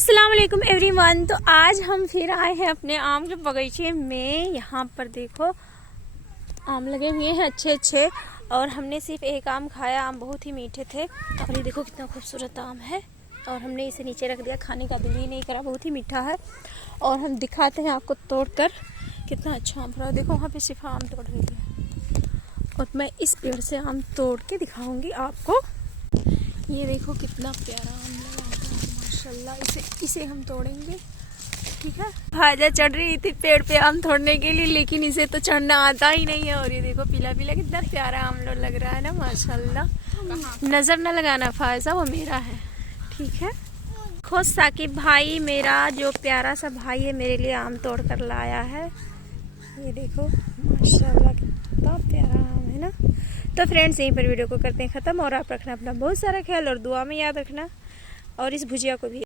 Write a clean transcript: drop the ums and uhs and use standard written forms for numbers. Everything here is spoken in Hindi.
अस्सलाम वालेकुम एवरीवन। तो आज हम फिर आए हैं अपने आम के बगीचे में। यहाँ पर देखो आम लगे हुए हैं अच्छे अच्छे, और हमने सिर्फ एक आम खाया। आम बहुत ही मीठे थे, और ये देखो कितना खूबसूरत आम है। और हमने इसे नीचे रख दिया, खाने का दिल ही नहीं करा, बहुत ही मीठा है। और हम दिखाते हैं आपको तोड़कर, कितना अच्छा आम फरा। देखो वहाँ पे सिर्फ आम तोड़ रही है, और मैं इस पेड़ से आम तोड़ के दिखाऊंगी आपको। ये देखो कितना प्यारा आम लगा है माशाल्लाह। इसे हम तोड़ेंगे, ठीक है। भाजा चढ़ रही थी पेड़ पे आम तोड़ने के लिए, लेकिन इसे तो चढ़ना आता ही नहीं है। और ये देखो पीला पीला कितना प्यारा आम लग रहा है ना माशाल्लाह। नजर न लगाना फायजा, वो मेरा है, ठीक है। खुद साकिब भाई मेरा जो प्यारा सा भाई है, मेरे लिए आम तोड़ कर लाया है। ये देखो माशाल्लाह कितना प्यारा आम है ना। तो फ्रेंड्स यहीं पर वीडियो को करते हैं ख़त्म। और आप रखना अपना बहुत सारा ख्याल, और दुआ में याद रखना, और इस भुजिया को भी।